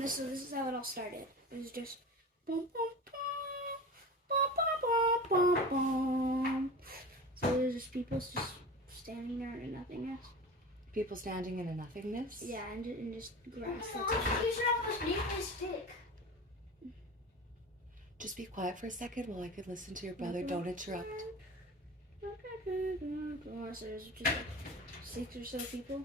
This is how it all started. It was just boom, boom, boom, boom, boom, boom. So there's just people just standing there in nothingness. People standing in a nothingness? Yeah, and just grass. You should almost name this stick. Just be quiet for a second while I could listen to your brother. Don't interrupt. So there's just like 6 or so people.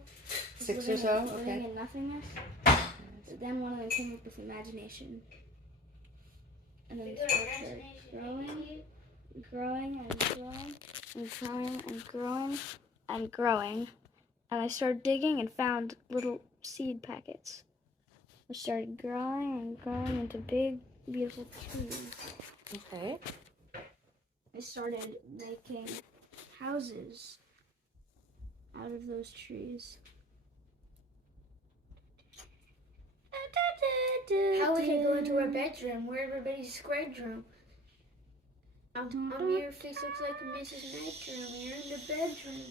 6 or so? Living Okay. in nothingness. But then one of them came up with imagination. And then the spark started growing and growing and growing and growing and growing and growing. And I started digging and found little seed packets, which started growing and growing into big, beautiful trees. Okay. I started making houses out of those trees. How would it go into our bedroom? We're everybody's square room. Your face looks like Mrs. Night's room. You're in the bedroom.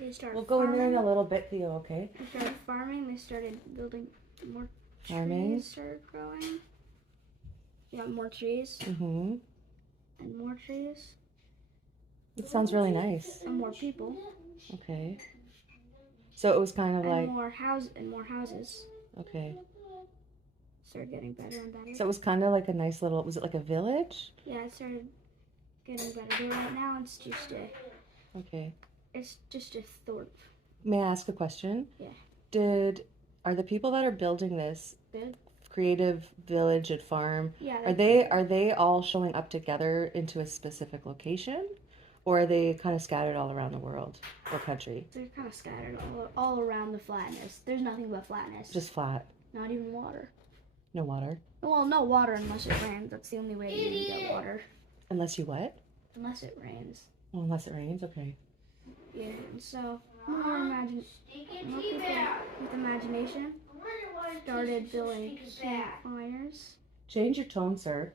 They started We'll go in there in farming. a little bit, Theo, okay? They started farming. They started building more Farming. trees. Started growing. Yeah, more trees Mm-hmm. and more trees It sounds really nice. and more people Okay. So it was kind of and like, more houses. okay. Started getting better and better. So it was kind of like a nice little, was it like a village? Yeah, it started getting better. But right now it's just Okay. a thorp. May I ask a question? Yeah. Are the people that are building this Good. creative village and farm, Yeah. are they all showing up together into a specific location? Or are they kind of scattered all around the world or country? They're kind of scattered all around the flatness. There's nothing but flatness. Just flat. Not even water. No water. Well, no water unless it rains. That's the only way you can get water. Unless you what? Unless it rains. Oh, unless it rains, okay. Yeah, and so more people with imagination started building campfires. Change your tone, sir.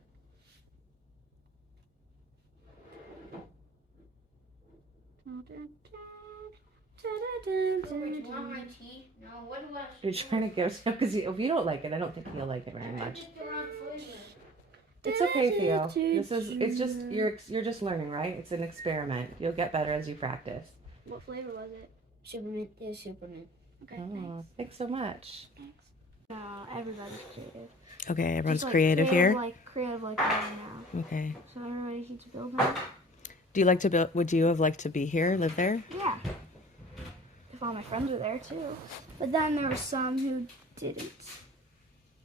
You're trying to give some, because if you don't like it, I don't think you'll like it very much. It's okay, Theo. You're just learning, right? It's an experiment. You'll get better as you practice. What flavor was it? Superman is Superman. Okay, Oh, thanks so much. thanks. No, everybody's creative. Okay, everyone's Just, like, creative here. Creative like I am now. Okay. So everybody keeps building. Do you like to build? Would you have liked to be here, live there? Yeah. If all my friends were there too. But then there were some who didn't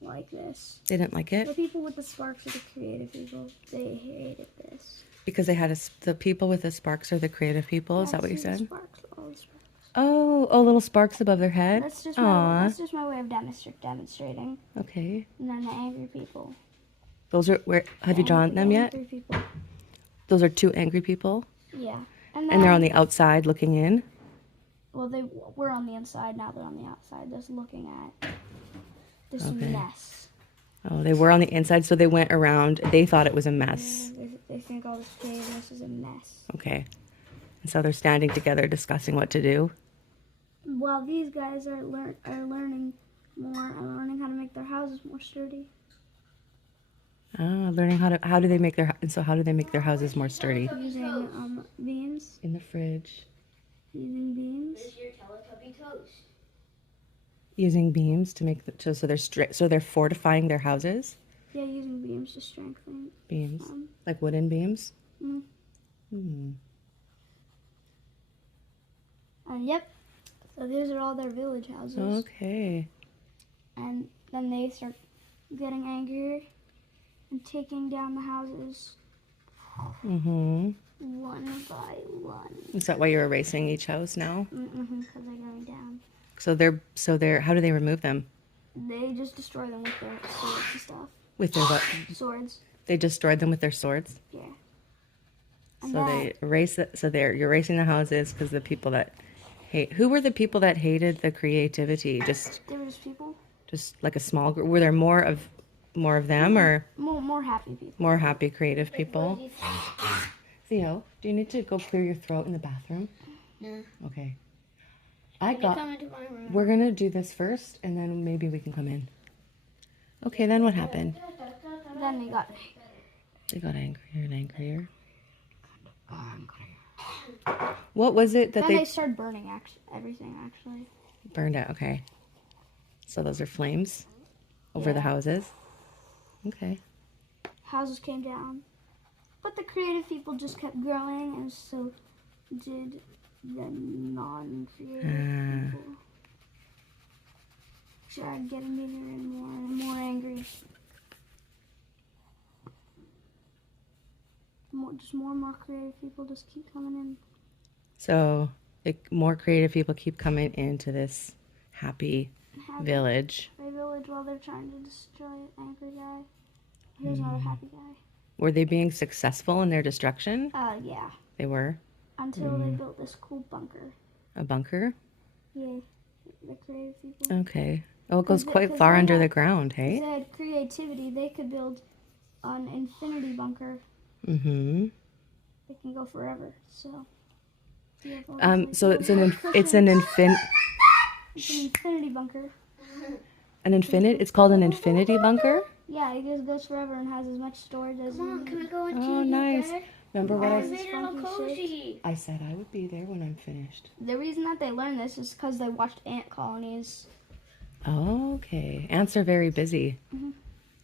like this. They didn't like it The people with the sparks are the creative people. They hated this. because they had the people with the sparks are the creative people. Is that what you See the said? Sparks, all the sparks. Oh, little sparks above their head. That's just Aw. my way of demonstrating. Okay. And then the angry people. Those are where have you drawn them yet? Angry people. Those are 2 angry people, Yeah. and they're on the outside looking in. Well, they were on the inside. Now they're on the outside, just looking at this Okay. mess. Oh, they were on the inside, so they went around. They thought it was a mess. They think all this creativeness is a mess. Okay. And so they're standing together discussing what to do. While these guys are learning more and learning how to make their houses more sturdy. Learning how do they make their houses more sturdy? Using beams. In the fridge. Using beams. This is your Teletubby toast. Using beams to make so they're fortifying their houses. Yeah, using beams to strengthen. Beams, like wooden beams. Mm. Hmm. And yep. So these are all their village houses. Okay. And then they start getting angrier and taking down the houses Mhm. one by one. Is that why you're erasing each house now? Because they're going down. So they're how do they remove them? They just destroy them with their swords and stuff. With their what? Swords. They destroyed them with their swords. Yeah. So they erase it. So you're erasing the houses because the people that hate. Who were the people that hated the creativity? They were just people. Just like a small group. Were there more of them or More happy people. more happy creative people? Theo, do you need to go clear your throat in the bathroom? No. Okay. I Can you got. come into my room? We're gonna do this first, and then maybe we can come in. Okay, then what happened? Then we got They got angrier and angrier. What was it that then they they started burning everything actually. burned out? Okay. So those are flames over the Yeah. houses. Okay. Houses came down. But the creative people just kept growing, and so did the non-creative people. Started getting bigger and more angry. More and more creative people just keep coming in. So more creative people keep coming into this happy village. A village while they're trying to destroy an angry guy. Here's another happy guy. Were they being successful in their destruction? Yeah. They were. Until they built this cool bunker. A bunker? Yeah. The creative people. Okay. Oh, it goes 'Cause quite they far under had- the ground, If hey? they had creativity, they could build an infinity bunker. Mm-hmm. They can go forever. So. Yeah, So it's an It's an infinity bunker. It's called an infinity bunker? Yeah, it just goes forever and has as much storage as Come you on, need. can we go into Oh, your nice. bed? Remember what I I made it all funky cozy. I said I would be there when I'm finished. The reason that they learned this is because they watched ant colonies. Oh, okay. Ants are very busy. Mhm.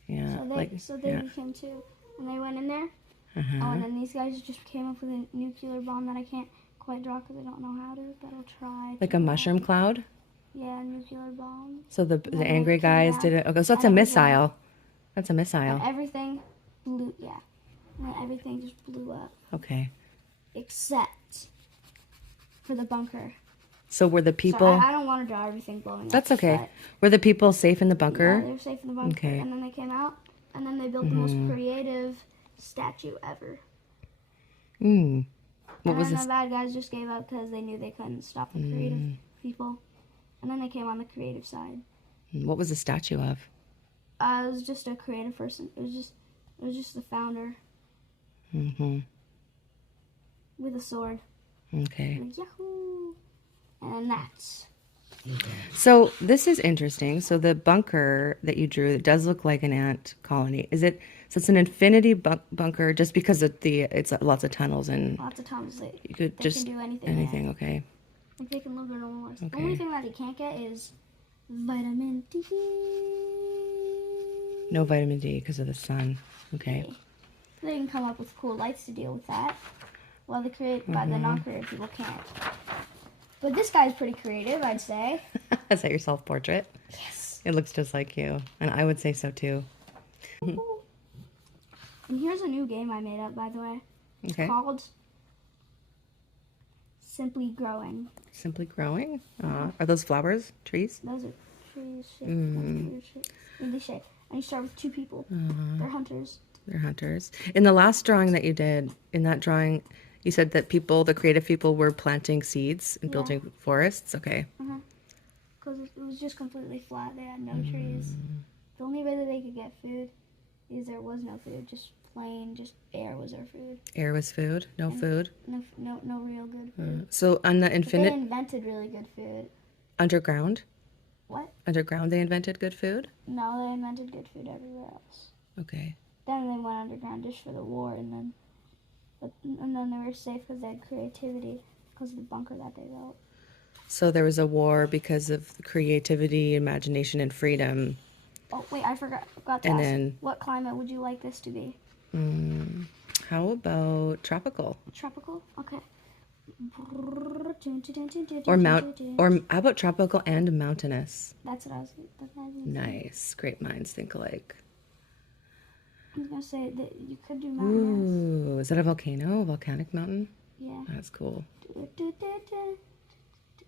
Yeah. So they became too. And they went in there. Uh-huh. Oh, and then these guys just came up with a nuclear bomb that I can't quite draw because I don't know how to, but I'll try. Like to a draw. mushroom cloud? Yeah, a nuclear bomb. So the then angry it came guys down, did it. Okay, so that's a and it was like- missile. That's a And missile. everything blew, yeah. And then everything just blew up. Okay. Except for the bunker. So were the So people... I don't want to draw everything blowing up. That's okay. but- Were the people safe in the Yeah, bunker? they were safe in the bunker. Okay. And then they came out, and then they built the most creative statue ever. Hmm. What And was then this? the bad guys just gave up because they knew they couldn't stop the creative people. And then they came on the creative side. What was the statue of? It was just a creative person. It was just the founder Mm-hmm. with a sword. Okay. Like, yahoo! And that's... So this is interesting. So the bunker that you drew, it does look like an ant colony. Is it? So it's an infinity bunker just because of it's lots of tunnels and Lots of times they you could can just do anything. anything. Okay. Like they can live their normal lives. The Okay. only thing that he can't get is vitamin D. No vitamin D because of the sun. Okay. They can come up with cool lights to deal with that. While the Mm-hmm. the non-creative people can't. But this guy's pretty creative, I'd say. Is that your self-portrait? Yes. It looks just like you, and I would say so too. And here's a new game I made up, by the way. It's Okay. called Simply Growing. Simply growing. Are those flowers? Trees? Those are trees shaped in this shape. And you start with two people. They're hunters. They're hunters. In the last drawing that you did, in that drawing, you said that the creative people, were planting seeds and Yeah. building forests. Okay. Because it was just completely flat. They had no trees. The only way that they could get food is there was no food. Just air was their food. Air was food. No food. No real good food. So on the But they infinite invented really good food. underground, What? underground, they invented good food. No, they invented good food everywhere else. Okay. Then they went underground just for the war, and then they were safe because they had creativity because of the bunker that they built. So there was a war because of creativity, imagination, and freedom. Oh wait, I forgot to And ask. then- What climate would you like this to be? How about tropical Tropical? Okay. or how about tropical and mountainous? That's what I was. That's what I was gonna say. Nice. Great minds think alike. I was gonna say that you could do mountainous. Ooh, is that a volcano? A volcanic mountain? Yeah. That's cool.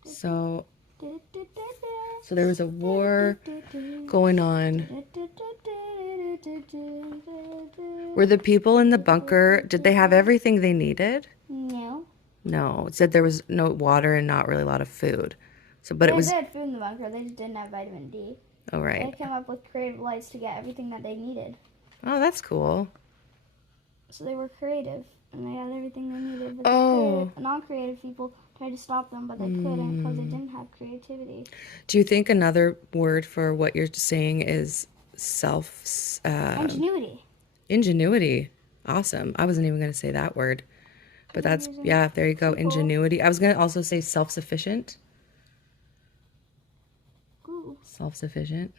So there was a war going on. Were the people in the bunker, did they have everything they needed? No. No. It said there was no water and not really a lot of food. So, but it was, They had food in the bunker. They just didn't have vitamin D. oh, They right. came up with creative lights to get everything that they needed. Oh, that's cool. So they were creative, and they had everything they needed. But Oh. the non-creative people tried to stop them, but they couldn't because they didn't have creativity. Do you think another word for what you're saying is Ingenuity. ingenuity? Awesome. I wasn't even going to say that word. But that's, yeah, there you go. Simple. Ingenuity. I was going to also say self-sufficient. Ooh. Self-sufficient.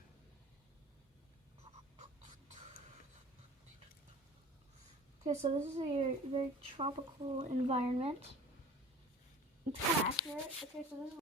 Okay, so this is a very tropical environment. It's kind of accurate. Okay, so this is